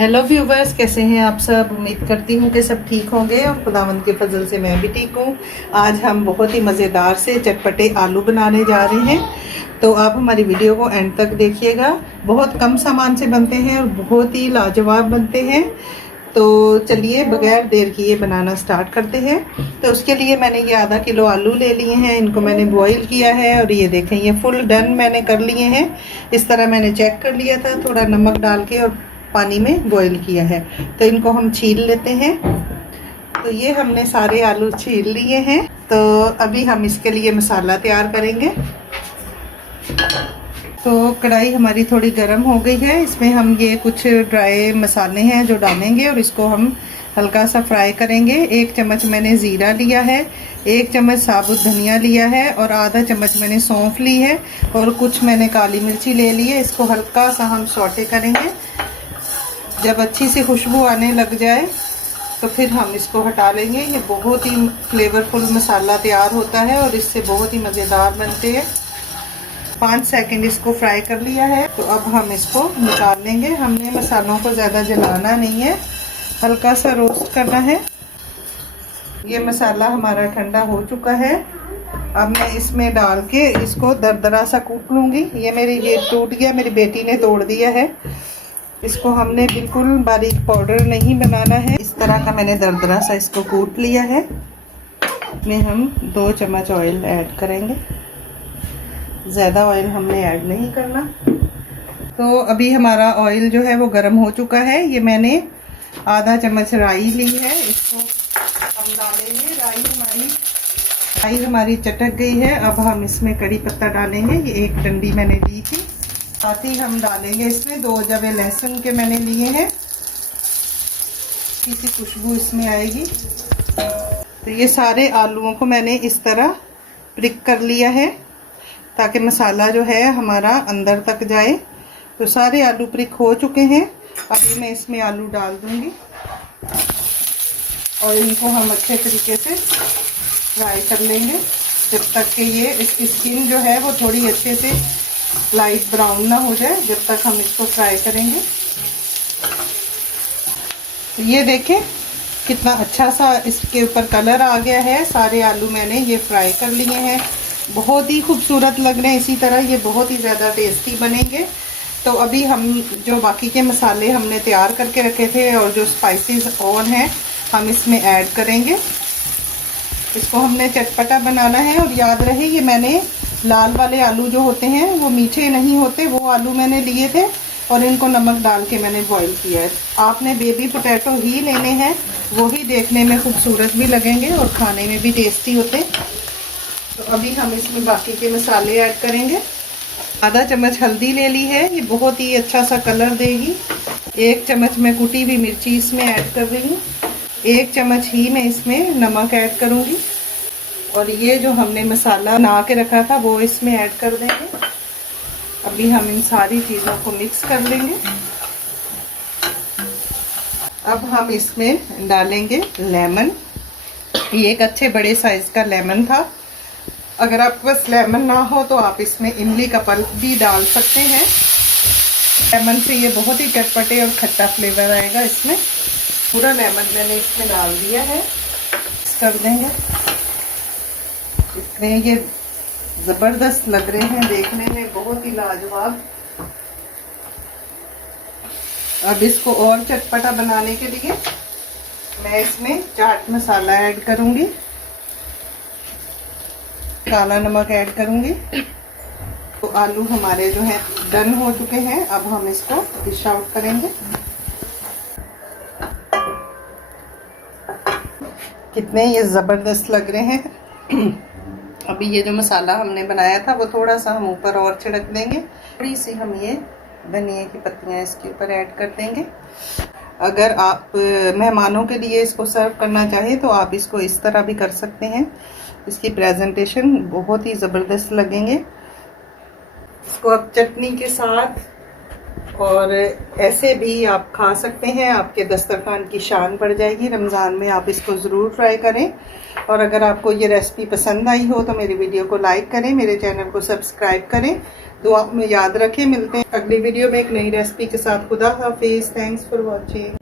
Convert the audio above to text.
Hello viewers, कैसे हैं आप सब। उम्मीद करती हूँ कि सब ठीक होंगे और खुदावंद के फजल से मैं भी ठीक हूँ। आज हम बहुत ही मज़ेदार से चटपटे आलू बनाने जा रहे हैं, तो आप हमारी वीडियो को एंड तक देखिएगा। बहुत कम सामान से बनते हैं और बहुत ही लाजवाब बनते हैं। तो चलिए बगैर देर किए बनाना स्टार्ट करते हैं। तो उसके लिए मैंने ये आधा किलो आलू ले लिए हैं, इनको मैंने बॉईल किया है और ये देखें ये फुल डन मैंने कर लिए हैं। इस तरह मैंने चेक कर लिया था, थोड़ा नमक डाल के और पानी में बॉईल किया है। तो इनको हम छील लेते हैं। तो ये हमने सारे आलू छील लिए हैं। तो अभी हम इसके लिए मसाला तैयार करेंगे। तो कढ़ाई हमारी थोड़ी गर्म हो गई है, इसमें हम ये कुछ ड्राई मसाले हैं जो डालेंगे और इसको हम हल्का सा फ्राई करेंगे। 1 चम्मच मैंने ज़ीरा लिया है, 1 चम्मच साबुत धनिया लिया है और आधा चम्मच मैंने सौंफ ली है और कुछ मैंने काली मिर्ची ले ली है। इसको हल्का सा हम सौटे करेंगे। जब अच्छी सी खुशबू आने लग जाए तो फिर हम इसको हटा लेंगे। ये बहुत ही फ्लेवरफुल मसाला तैयार होता है और इससे बहुत ही मज़ेदार बनते हैं। 5 सेकंड इसको फ्राई कर लिया है, तो अब हम इसको निकाल लेंगे। हमने मसालों को ज़्यादा जलाना नहीं है, हल्का सा रोस्ट करना है। ये मसाला हमारा ठंडा हो चुका है। अब मैं इसमें डाल के इसको दरदरा सा कूट लूँगी। ये टूट गया, मेरी बेटी ने तोड़ दिया है। इसको हमने बिल्कुल बारीक पाउडर नहीं बनाना है। इस तरह का मैंने दरदरा सा इसको कूट लिया है। इसमें हम 2 चम्मच ऑयल ऐड करेंगे, ज़्यादा ऑयल हमने ऐड नहीं करना। तो अभी हमारा ऑयल जो है वो गर्म हो चुका है। ये मैंने आधा चम्मच राई ली है, इसको हम डालेंगे। राई हमारी चटक गई है। अब हम इसमें कड़ी पत्ता डालेंगे। ये 1 डंडी मैंने ली थी। साथ ही हम डालेंगे इसमें 2 जवे लहसुन के मैंने लिए हैं, किसी खुशबू इसमें आएगी। तो ये सारे आलूओं को मैंने इस तरह प्रिक कर लिया है ताकि मसाला जो है हमारा अंदर तक जाए। तो सारे आलू प्रिक हो चुके हैं। अभी मैं इसमें आलू डाल दूंगी और इनको हम अच्छे तरीके से फ्राई कर लेंगे जब तक कि ये इसकी स्किन जो है वो थोड़ी अच्छे से लाइट ब्राउन ना हो जाए, जब तक हम इसको फ्राई करेंगे। तो ये देखें कितना अच्छा सा इसके ऊपर कलर आ गया है। सारे आलू मैंने ये फ्राई कर लिए हैं, बहुत ही खूबसूरत लग रहे हैं। इसी तरह ये बहुत ही ज़्यादा टेस्टी बनेंगे। तो अभी हम जो बाकी के मसाले हमने तैयार करके रखे थे और जो स्पाइसेस और हैं हम इसमें ऐड करेंगे। इसको हमने चटपटा बनाना है। और याद रहे ये मैंने लाल वाले आलू जो होते हैं वो मीठे नहीं होते, वो आलू मैंने लिए थे और इनको नमक डाल के मैंने बॉईल किया है। आपने बेबी पोटैटो ही लेने हैं, वो ही देखने में खूबसूरत भी लगेंगे और खाने में भी टेस्टी होते। तो अभी हम इसमें बाकी के मसाले ऐड करेंगे। आधा चम्मच हल्दी ले ली है, ये बहुत ही अच्छा सा कलर देगी। 1 चम्मच मैं कुटी हुई मिर्ची इसमें ऐड कर रही हूँ। 1 चम्मच ही मैं इसमें नमक ऐड करूँगी और ये जो हमने मसाला बना के रखा था वो इसमें ऐड कर देंगे। अभी हम इन सारी चीज़ों को मिक्स कर लेंगे। अब हम इसमें डालेंगे लेमन। ये एक अच्छे बड़े साइज का लेमन था। अगर आपके पास लेमन ना हो तो आप इसमें इमली का पल्प भी डाल सकते हैं। लेमन से ये बहुत ही चटपटे और खट्टा फ्लेवर आएगा इसमें। पूरा लेमन मैंने इसमें डाल दिया है, मिक्स कर देंगे। इतने ये ज़बरदस्त लग रहे हैं देखने में, बहुत ही लाजवाब। अब इसको और चटपटा बनाने के लिए मैं इसमें चाट मसाला ऐड करूंगी, काला नमक ऐड करूंगी। तो आलू हमारे जो हैं डन हो चुके हैं। अब हम इसको डिश आउट करेंगे। कितने ये ज़बरदस्त लग रहे हैं। अभी ये जो मसाला हमने बनाया था वो थोड़ा सा हम ऊपर और छिड़क देंगे। थोड़ी सी हम ये धनिया की पत्तियाँ इसके ऊपर ऐड कर देंगे। अगर आप मेहमानों के लिए इसको सर्व करना चाहें तो आप इसको इस तरह भी कर सकते हैं। इसकी प्रेजेंटेशन बहुत ही ज़बरदस्त लगेंगे। इसको आप चटनी के साथ और ऐसे भी आप खा सकते हैं। आपके दस्तरखान की शान बढ़ जाएगी। रमज़ान में आप इसको ज़रूर ट्राई करें। और अगर आपको ये रेसिपी पसंद आई हो तो मेरी वीडियो को लाइक करें, मेरे चैनल को सब्सक्राइब करें दुआ में याद रखें। मिलते हैं अगली वीडियो में एक नई रेसिपी के साथ। खुदा हाफिज़। Thanks for watching.